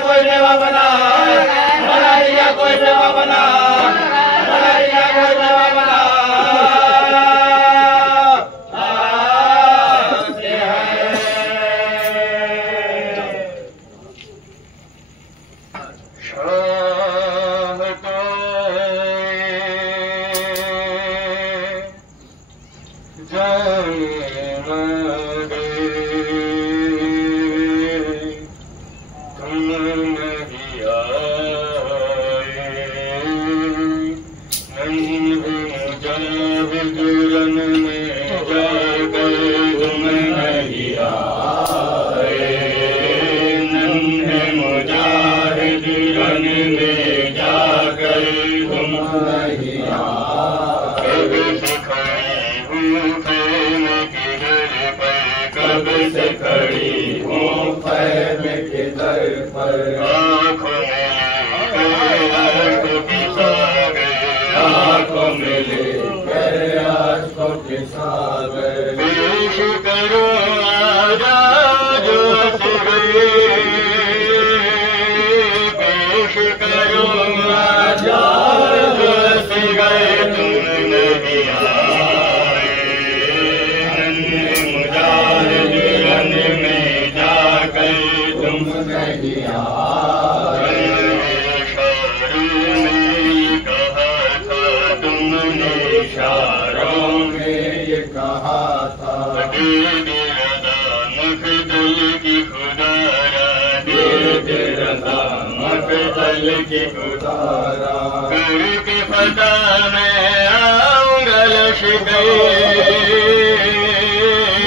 कोई मेवा बना, बना दिया कोई मेवा बना, बना दिया कोई मेवा बना। पेश करो आजाद पेश करो आजाद से गए तुम नहीं आए, नन्हे मुजाहिद रन में जाकर तुम नहीं आए। इशारों में ये कहा था दे रदा मखदल की खुदारा, दे रदा मखदल की खुदारा। करके फता मैं आऊंगा लश्कर,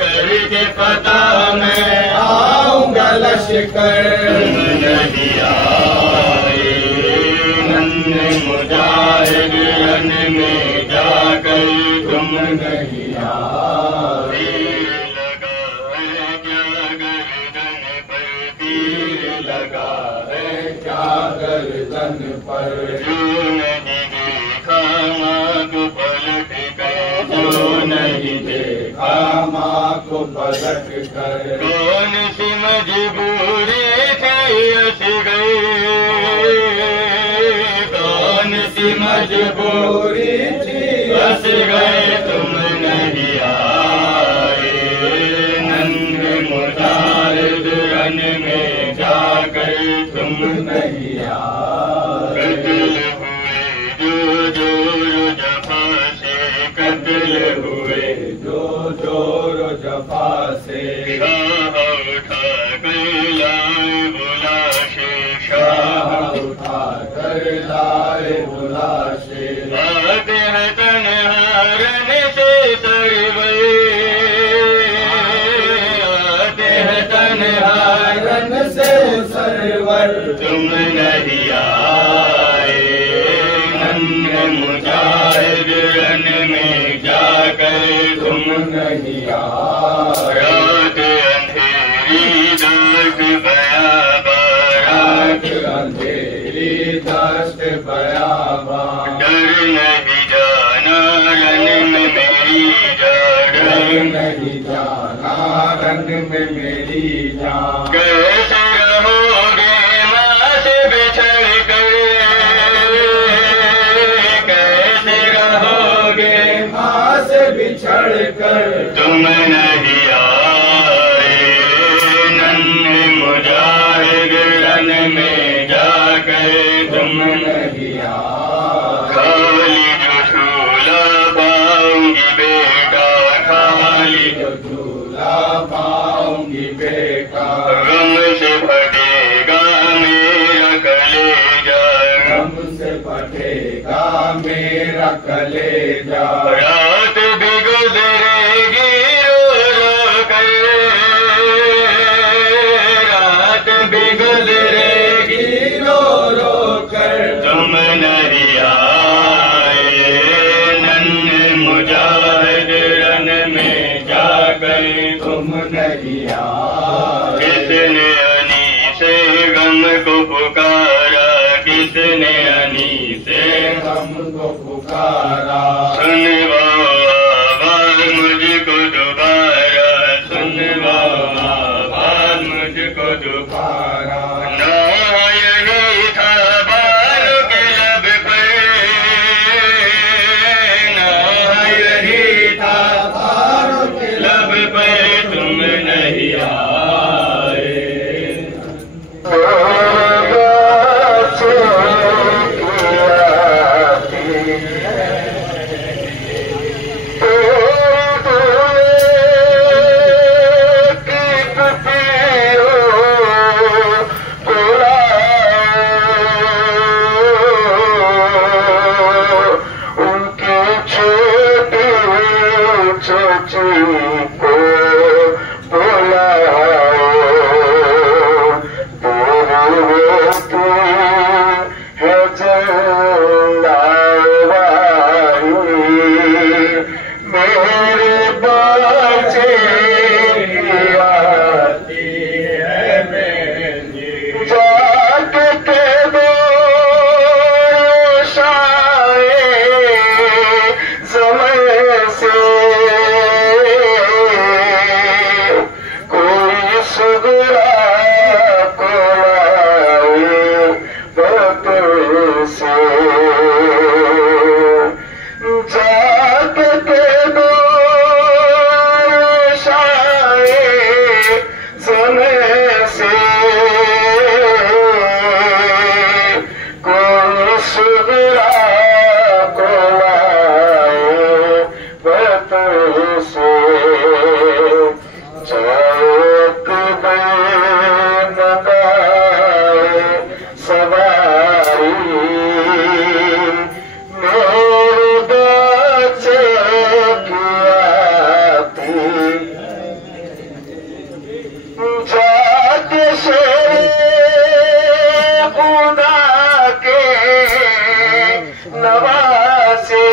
करके फता मैं आऊंगा लश्कर। नहीं आए नन्हे मुजाहिद रन में जाकर तुम नहीं आए। तीर लगा है क्या गर्दन पर, जो नहीं देखा माँ को पलट कर, जो नहीं देखा माँ को पलट कर। कौन सी मजबूरी थी असगर, कौन सी मजबूरी थी बस गए तुम नहीं आए, नन्हे मुजाहिद रन में जाकर तुम नहीं आए। कत्ल हुए जो जोर जफा से, कत्ल हुए जो जोर जफा से। शाह उठा कर लाए बुलाशे, शाह उठा कर लाए बुलाशे। आते हैं तन्हारन से सरवर, आते हैं तन्हारन से सरवर। तुम नहीं आए नन्हे मुजाहिद रन में जाकर तुम नहीं आए। रात अंधेरी दस्त बयाबा, रात अंधेरी दस्त बयाबा। डर नहीं जाना रन में मेरी जान, डर नहीं जाना रन में मेरी जान। कैसे रहोगे माँ से बिछड़ कर, कैसे रहोगे माँ से बिछड़ कर। तुम नहीं आए नन्हे मुजाहिद रन में जाकर तुम नहीं आए। खाली जो झूला पाऊंगी बेटा, खाली जो झूला पाऊंगी बेटा। गम से फटेगा मेरा कलेजा, गम से फटेगा मेरा कलेजा। रात भी गुजरेगी रो रो कर, रात भी गुजरेगी रो रो कर। तुम नहीं आए नन्हे मुजाहिद रन में जाकर तुम नहीं आए। किसने अनी से गम को पुकारा, किसने अनी से गम को पुकारा। सुनवा आवाज मुझको दोबारा, सुनवा आवाज मुझको दोबारा। ना सुगरा को लाए बतल से जाके के दो शाये जमे से कोई सुगरा को लाए बतल से जाक सवारी मेरे बच्चे की आती जाके शेरे खुदा के नवासे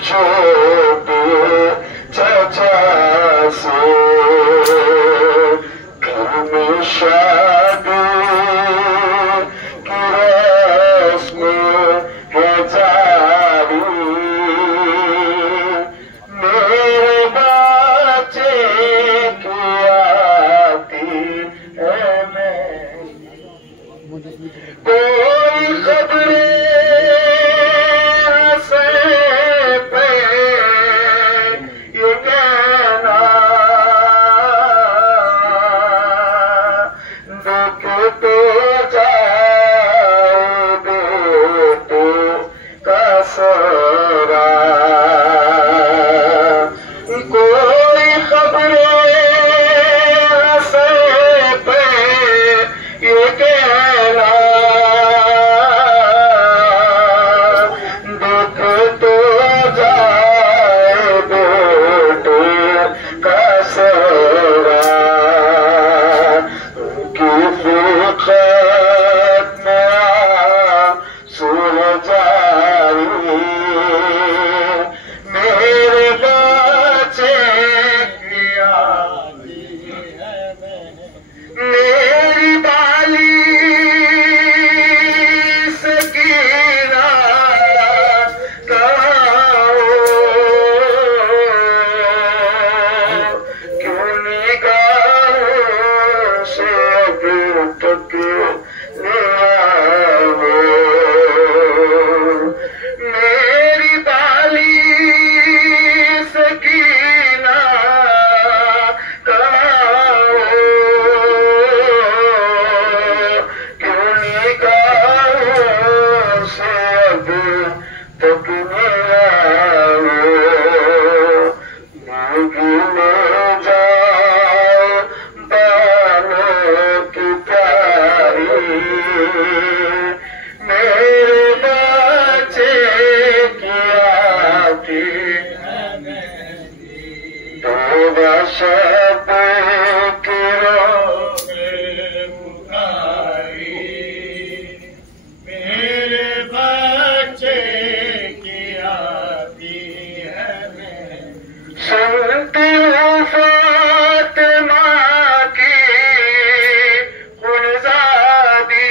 छोटे चाचा से घर में शादी की रस्म है जारी मेरे बच्चे की आती है मैं कोई खबरें कोई खबरें से पे ये कहना दुख तो जाए बेटे का सरा की फिक्र में सूरज जारी मेरे बच्चे की आती है मेरी बाली सकीना कहो क्यों निगाहों से अभी तक ले आए मेरी बाली सकीना कहो क्यों निगाहों से अभी तक ले आए नेगी ले जाओ बालों की प्यारी मेरे बच्चे की आती तो शब की बुखारी मेरे बच्चे की आती है सुनती हूँ फातिमा की गुलजादी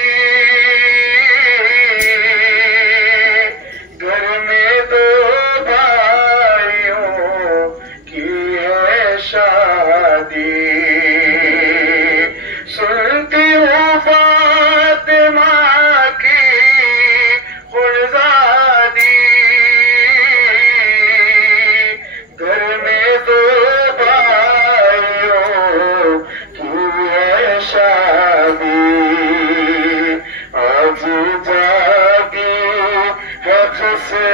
घर में दो भाइयों की है शादी सुनती हूँ फातिमा की गुलजादी घर में दो भाइयों की है शादी आज जागी हज से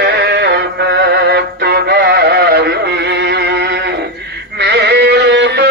मैं तुम्हारी मेरे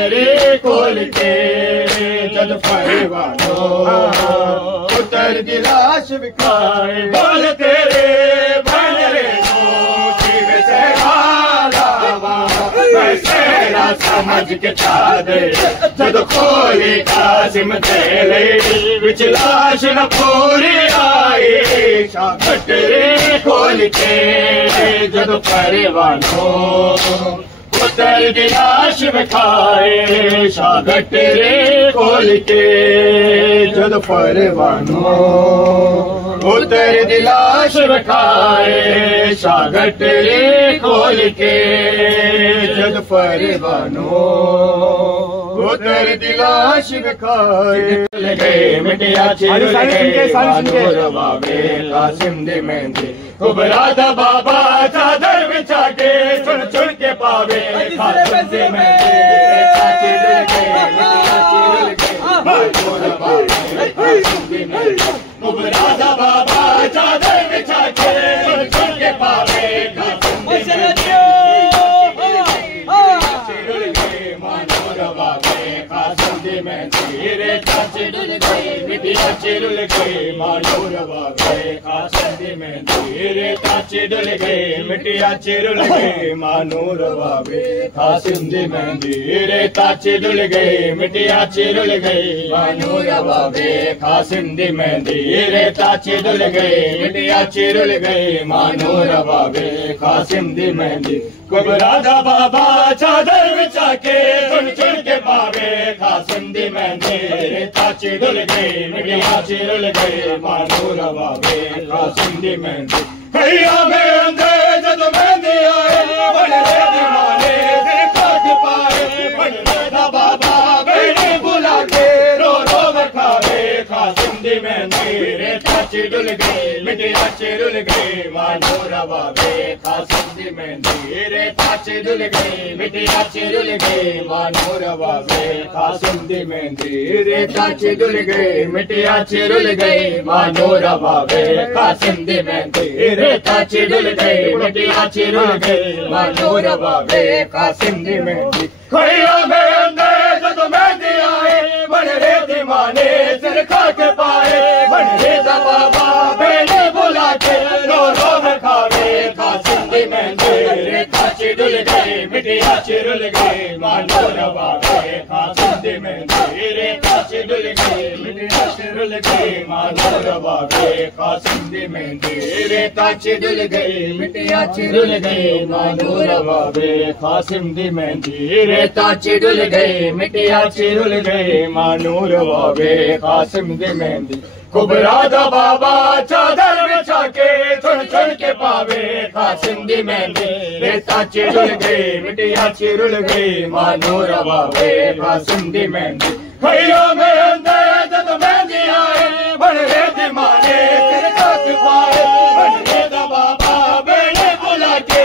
तेरे खोल के जद परवानो उतर दी लाश विखाए बोल तेरे बनरे जीव से सेरा समझ के चादर जद खोली कासिम तेरे विच लाश न पूरी आई शागटे खोल के जद परवानो उतर दी लाश विखाए शागटे खोल के जद परवानो उतर दी लाश विखाए शागटे खोल के जद परवानो उतर दी लाश विखाए लगे मिटिया चिर लगे रवावे कासिम दे मेहंदी कुबरादा बाबा चादर बिछा के चुन चुन के पावे कासिम दे कुबरादा बाबा चादर बिछा के चुन चुन के पावे मेरे चाचे डुल गए मिटिया चिरुल गए मानो रवावे कासिम दी मेहंदी रे चाचे डुल गए मिटिया चिरुल गए मानो रवावे कासिम दी मेहंदी रे चाचे डुल गए मिटिया चिरुल गए मानो रवावे कासिम दी मेहंदी रे चाचे डुल गए मिटिया चिरुल गए मानो रवावे कासिम दी मेहंदी कुबरादा बाबा चादर बिछा के चुन चुन के पावे कासिम दी मेहंदी रे चाचे डुल गए मिटिया चिरुल गए मानो रवावे कासिम दी मेहंदी भैया में अंधे जद मेहंदी आए बड़े दीवाने फिर काट पाए बड़े बाबा बेटे बुला के रो रो बखावे कासिम दी मेहंदी रे चाचे डुल गए मिटिया चिरुल गए मानो रवावे कासिम दी मेहंदी रे चाचे डुल गए मिटिया चिरुल गए मानो रवावे कासिम दी मेहंदी रे चाचे डुल गए मिटिया चिरुल गए मानो रवावे कासिम दी मेहंदी रे चाचे डुल गए मिटिया चिरुल गए मानो रवावे कासिम दी मेहंदी खैया में अंदर जद मेहंदी आए बड़े रे दीवाने सिर खाके पाए बड़े रे बाबा बेटे बुला के रो रो खावे कासिम दी मेहंदी रे चाचे डुल गए मिटिया चिरुल गए मानो रवावे कासिम दी मेहंदी रे चाचे डुल गए मिटिया चिरुल गए मानो रवावे कासिम दी मेहंदी रे चाचे डुल गए मिटिया चिरुल गए मानो रवावे कासिम दी मेहंदी रे चाचे डुल गए मिटिया चिरुल गए मानो रवावे कासिम दी मेहंदी कुबरादा बाबा चादर बिछा के चुन चुन के पावे कासिम दी मेहंदी रे चाचे डुल गए मिटिया चिरुल गए मानो रवावे कासिम दी मेहंदी भैया में अंदर जद मेहंदी आए बड़े दीवाने सिर काट पाए बड़े बाबा बेटे बुला के